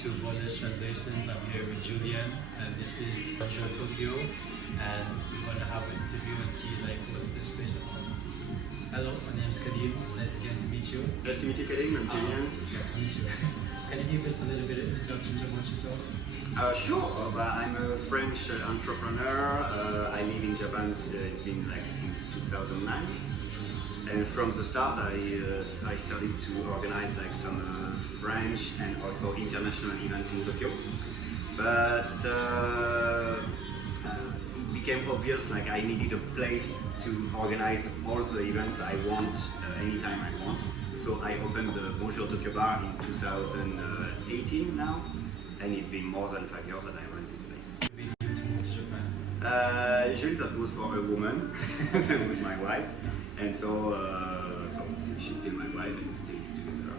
to Borderless Translations. I'm here with Julian, and this is Bonjour Tokyo, and we're going to have an interview and see what's this place about. Hello, my name is Kendema. Nice again to meet you. Nice to meet you, Kendema. I'm Julian. Nice to meet you. Can you give us a little bit of introduction about yourself? Sure. I'm a French entrepreneur. I live in Japan. It's been since 2009. And from the start, I started to organize some French and also international events in Tokyo. But it became obvious I needed a place to organize all the events I want anytime I want. So I opened the Bonjour Tokyo bar in 2018 now, and it's been more than 5 years that I run this place. Been you to move to Japan? Usually that was for a woman, that was my wife. And so she's still my wife and we still together.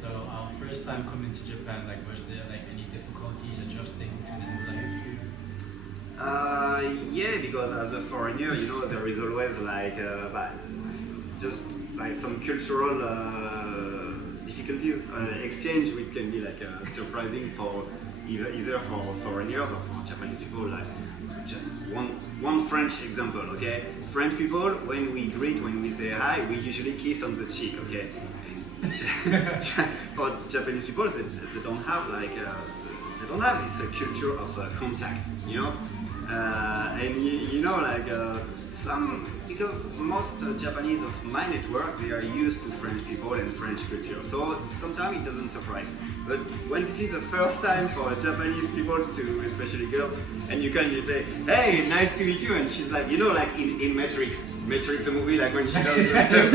So our first time coming to Japan, was there any difficulties adjusting to the new life? Yeah, because as a foreigner, there is always some cultural difficulties. Exchange which can be surprising for either for foreigners or for Japanese people. Just one French example, okay? French people, when we say hi, we usually kiss on the cheek, okay? For Japanese people, they don't have this culture of contact, because most Japanese of my network, they are used to French people and French culture, so sometimes it doesn't surprise. But when this is the first time for Japanese people to, especially girls, and you can say, hey, nice to meet you, and she's in Matrix, the movie, when she does stuff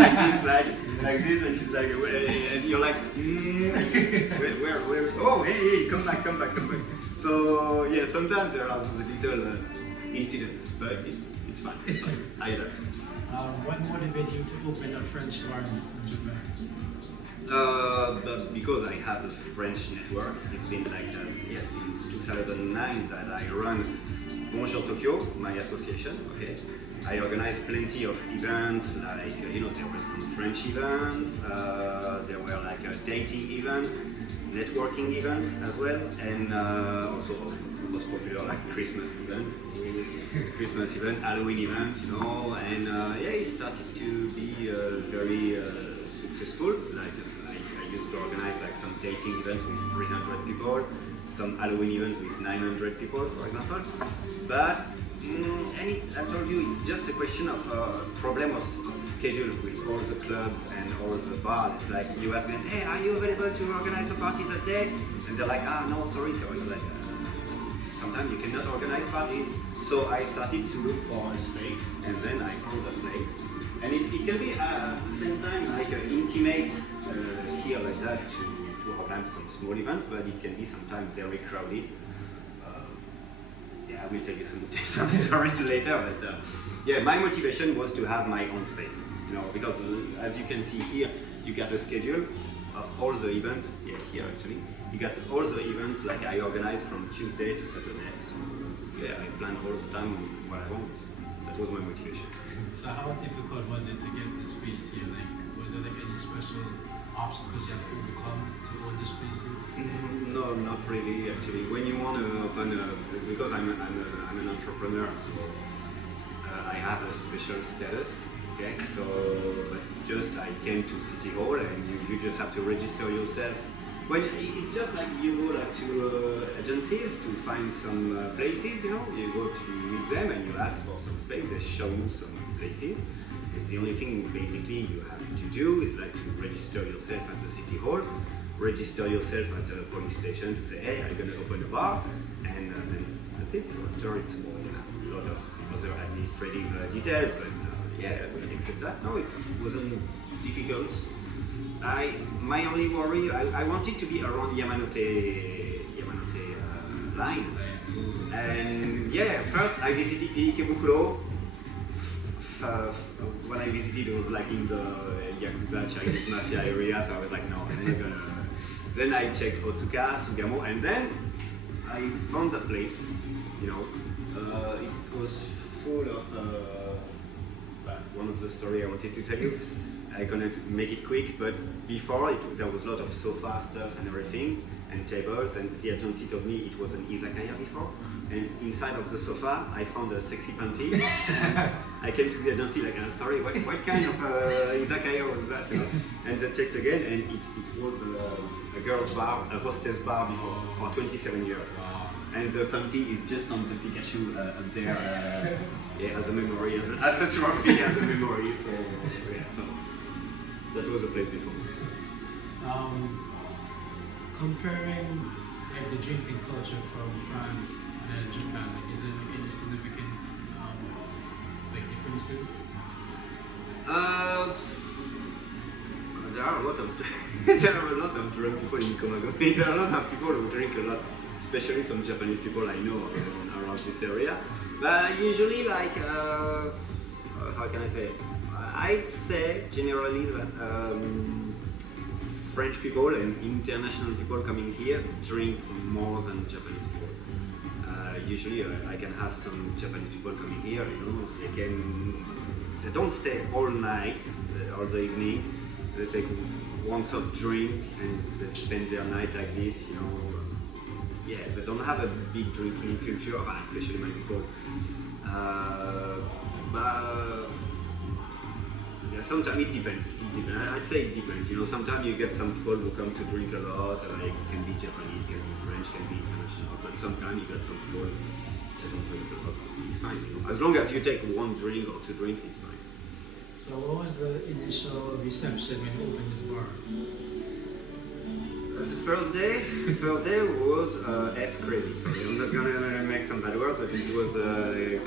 like this, and she's and you're where, oh, hey, come back. So, yeah, sometimes there are those little incidents, but it's fine. I love it. What motivated you to open a French bar in Japan? But because I have a French network, it's been since 2009 that I run Bonjour Tokyo, my association. Okay, I organize plenty of events. There were some French events, there were dating events, networking events as well, and also most popular Christmas events. Christmas event, Halloween events, and it started to be very successful. I used to organize some dating events with 300 people, some Halloween events with 900 people, for example. But I told you, it's just a question of problem of schedule with all the clubs and all the bars. It's you ask them, hey, are you available to organize a party that day? And they're no, sorry. Sometimes you cannot organize parties. So I started to look for a space, and then I found that place. And it can be at the same time intimate here that to organize some small events, but it can be sometimes very crowded. I will tell you some stories later, but my motivation was to have my own space, because as you can see here, you got a schedule of all the events. Yeah, here actually, you got all the events I organize from Tuesday to Saturday. So I plan all the time what I want. That was my motivation. So how difficult was it to get the space here? Was there any special obstacles you had to overcome to own this space here? No, not really actually. When you want to open because I'm an entrepreneur, so I have a special status. Okay, so I came to City Hall, and you just have to register yourself. When it's just you go to agencies to find some places, you go to meet them and you ask for some space. They show you some places. And the only thing basically you have to do is to register yourself at the City Hall, register yourself at a police station to say, hey, I'm going to open a bar, and then that's it. So after it's a lot of other administrative details, but we accept that. No, it wasn't difficult. My only worry, I wanted to be around Yamanote line, and first I visited Ikebukuro. When I visited, it was in the Yakuza Chinese mafia area, so I was no, I'm not gonna. Then I checked Otsuka, Sugamo, and then I found that place. It was full of one of the story I wanted to tell you. I'm gonna make it quick, but before there was a lot of sofa stuff and everything, and tables, and the agency told me it was an izakaya before. And inside of the sofa, I found a sexy panty. I came to the agency like, sorry, what kind of izakaya was that? You know? And they checked again, and it was a girl's bar, a hostess bar before, for 27 years. And the panty is just on the Pikachu up there, yeah, as a memory, as a trophy, as a memory. So, yeah, so that was the place before. Comparing like the drinking culture from France and Japan, like, is there any significant like differences? There are a lot of drunk people in Komagumi. There are a lot of people who drink a lot, especially some Japanese people I know around this area. But usually, like, how can I say? I'd say generally that French people and international people coming here drink more than Japanese people. Usually, I can have some Japanese people coming here. You know, they don't stay all night, all the evening. They take one soft drink and they spend their night like this. You know, yeah, they don't have a big drinking culture, especially my people. But yeah, sometimes it depends. I'd say it depends. You know, sometimes you get some people who come to drink a lot. Like, it can be Japanese, can be French, can be international. But sometimes you get some people that don't drink a lot. It's fine. You know? As long as you take one drink or two drinks, it's fine. So what was the initial reception when you opened this bar? The first day was F crazy. Sorry, I'm not gonna make some bad words, but it was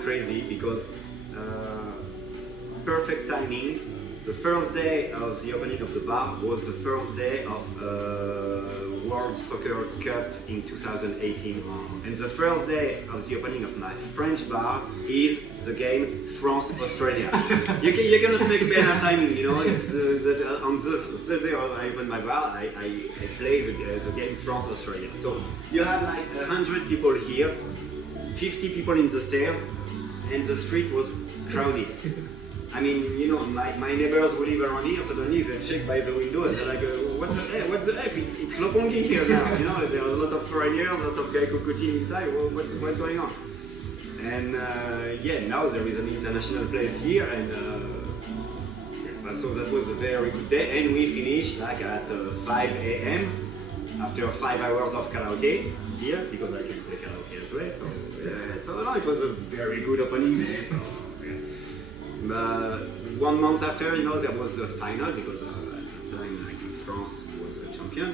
crazy because perfect timing. The first day of the opening of the bar was the first day of World Soccer Cup in 2018. And the first day of the opening of my French bar is the game France-Australia. you cannot make better timing, you know. It's on the day I open my bar, I play the game France-Australia. So you have like 100 people here, 50 people in the stairs, and the street was crowded. I mean, you know, my neighbors who live around here, suddenly they check by the window and they're like, what's the F? It's Lopongi here now, you know, there are a lot of foreigners, a lot of Gaikokuchin inside, well, what's going on? And yeah, now there is an international place here, and so that was a very good day, and we finished like at 5 a.m. after 5 hours of karaoke here, because I can play karaoke as well, so no, it was a very good opening day. So. 1 month after, you know, there was the final, because at the time, like, France was a champion.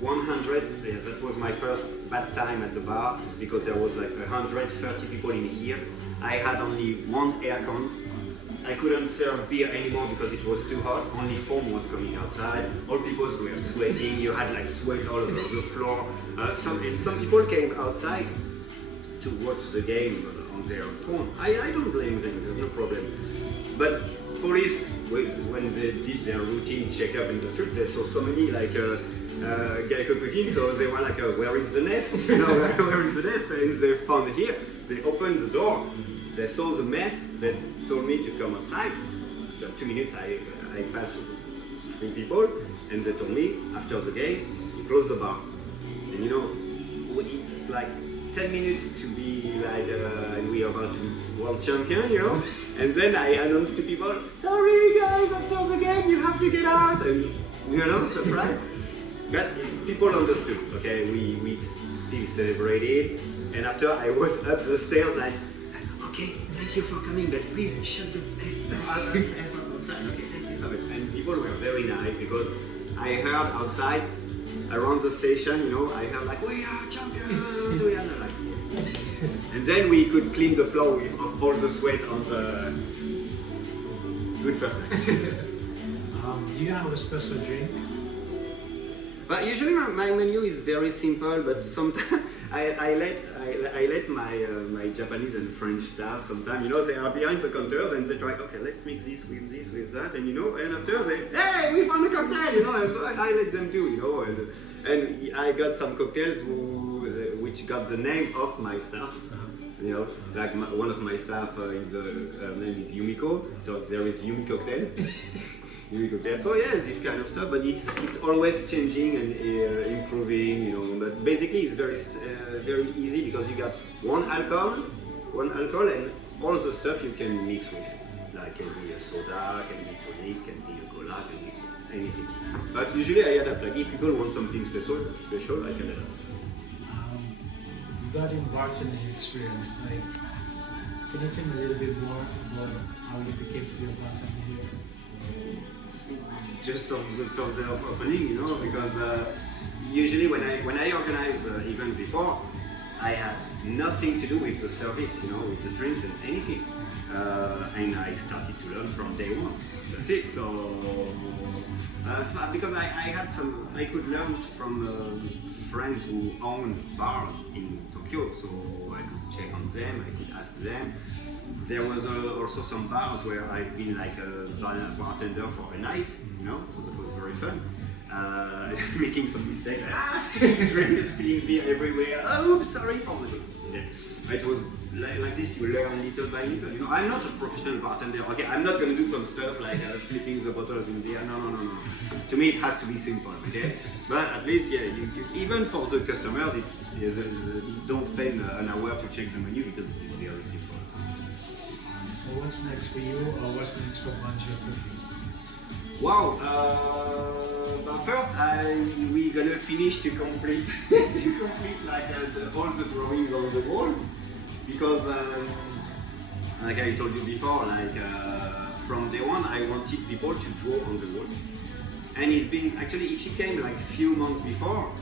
100, yeah, that was my first bad time at the bar, because there was like 130 people in here. I had only one aircon. I couldn't serve beer anymore because it was too hot. Only foam was coming outside. All people were sweating. You had like sweat all over the floor. Some people came outside to watch the game on their phone. I don't blame them, there's no problem. But police, when they did their routine checkup in the street, they saw so many like Gaikokutin, so they were like, where is the nest? You know, where is the nest? And they found here, they opened the door, they saw the mess, they told me to come outside. After 2 minutes, I passed 3 people, and they told me, after the game, close the bar. And you know, it's like 10 minutes to be like, we are about to be world champion, you know? And then I announced to people, sorry guys, after the game you have to get out, and you know, surprise. But people understood, okay, we still celebrated, and after I was up the stairs like, okay, thank you for coming, but please shut the F outside, okay, thank you so much. And people were very nice, because I heard outside, around the station, you know, I heard like, we are champions, we are like, and then we could clean the floor of all the sweat on the good first night. Do you have a special drink? But usually my menu is very simple, but sometimes I let my Japanese and French staff sometimes, you know, they are behind the counters and they try, okay, let's mix this with that, and you know, and after they, hey, we found a cocktail, you know, and I let them do, you know, and I got some cocktails which got the name of my staff. You know, like one of my staff is her name is Yumiko, so there is Yumi Cocktail. Yumi Cocktail. So yeah, this kind of stuff, but it's always changing and improving. You know, but basically it's very easy because you got one alcohol, and all the stuff you can mix with. Like can be a soda, can be tonic, can be a cola, can be anything. But usually I adapt. Like if people want something special, I can adapt. Regarding bartending experience, like, can you tell me a little bit more about how you became to be a bartender here? Just on the first day of opening, you know, because usually when I organize events before, I had nothing to do with the service, you know, with the drinks and anything, and I started to learn from day one. That's it. So because I could learn from friends who own bars in Tokyo, so I could check on them, I could ask them. There was also some bars where I've been like a bartender for a night, you know, so that was very fun. Making some mistakes, spilling beer everywhere. Oh, sorry for the drinks. Yeah. It was like this, you learn little by little. You know, I'm not a professional bartender. Okay, I'm not going to do some stuff like flipping the bottles in the air. No. To me, it has to be simple. Okay, but at least, yeah, you even for the customers, don't spend an hour to check the menu because it's very simple. So what's next for you, or what's next for Bonjour Tokyo? Wow. But first, we're gonna finish to complete like all the drawings on the walls, because like I told you before, like from day one, I wanted people to draw on the walls, and it's been actually, if you came like few months before,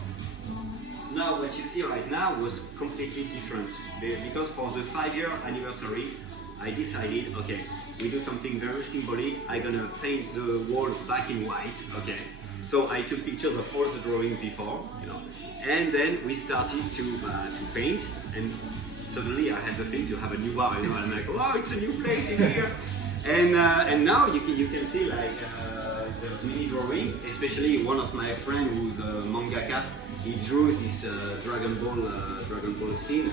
now what you see right now was completely different, because for the 5-year anniversary, I decided, okay, we do something very symbolic. I'm gonna paint the walls back in white, okay. So I took pictures of all the drawings before, you know, and then we started to paint, and suddenly I had the thing to have a new bar, you know, and I'm like, wow, it's a new place in here. And now you can see like the mini drawings, especially one of my friends who's a mangaka. He drew this Dragon Ball scene,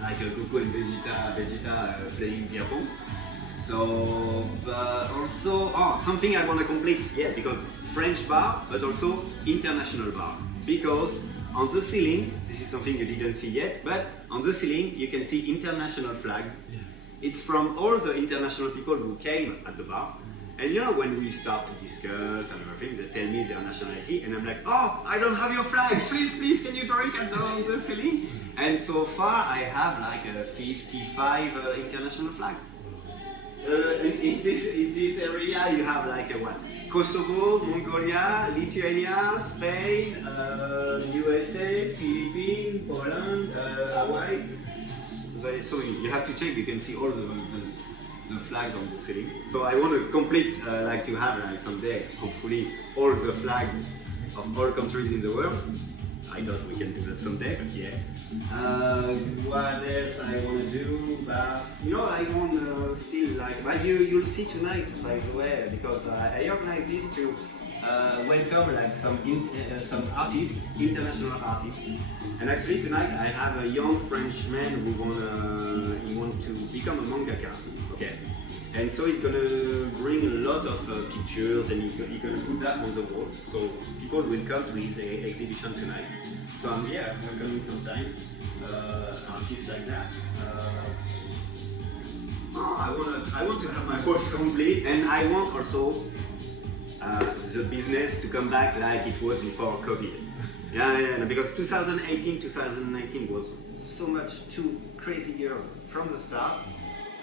like Goku and Vegeta playing beer pong. So, but also, something I want to complete, yeah, because French bar, but also international bar. Because on the ceiling, this is something you didn't see yet, but on the ceiling you can see international flags. Yeah. It's from all the international people who came at the bar. And you know, when we start to discuss and everything, they tell me their nationality, and I'm like, oh, I don't have your flag, please, can you draw it on the ceiling? And so far, I have like 55 international flags. In this area, you have like what? Kosovo, Mongolia, Lithuania, Spain, USA, Philippines, Poland, Hawaii. So you have to check. You can see all the flags on the ceiling. So I want to complete, like to have like someday, hopefully, all the flags of all countries in the world. I doubt we can do that someday, but yeah. What else I want to do? You know, I want still like, but you'll see tonight, by the way, because I organize this to welcome like some artists, international artists. And actually tonight I have a young Frenchman who want to become a mangaka. Okay. And so he's gonna bring a lot of pictures, and he's gonna put that on the walls. So people will come to his exhibition tonight. So yeah, I'm welcoming sometime artists like that. I want to have my walls complete, and I want also the business to come back like it was before COVID. Yeah, because 2018, 2019 was so much two crazy years from the start.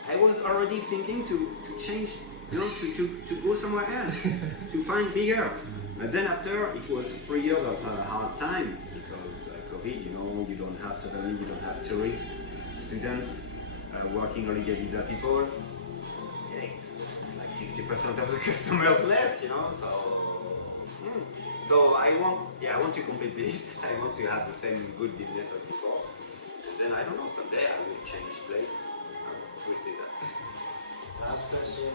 I was already thinking to change, you know, to go somewhere else, to find bigger. But then after, it was 3 years of hard time because COVID, you know, you don't have tourists, students, working holiday visa people. It's like 50% of the customers less, you know, so I want to complete this. I want to have the same good business as before. And then I don't know, someday I will change place. We'll see that. Last question.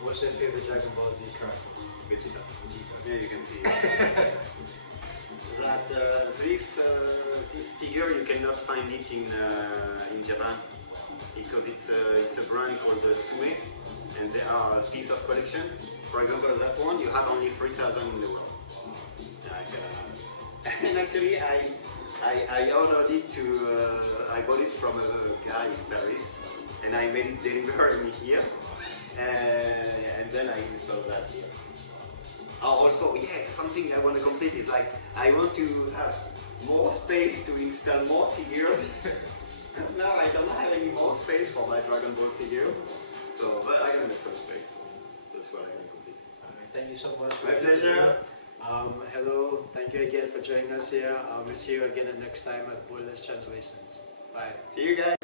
What's your favorite Dragon Ball Z character? Vegeta. Yeah, you can see it. Raptors. this figure you cannot find it in Japan because it's a brand called Tsume, and they are a piece of collection. For example, that one you have only 3,000 in the world. And actually, I ordered it to I bought it from a guy in Paris, and I made it deliver me here, and then I installed that here. Also, yeah, something I want to complete is like I want to have more space to install more figures because now I don't have any more space for my Dragon Ball figures. So, but I can make some space. That's what I can complete. Alright, thank you so much. My pleasure. Hello, thank you again for joining us here. We'll see you again the next time at Borderless Translations. Bye. See you guys.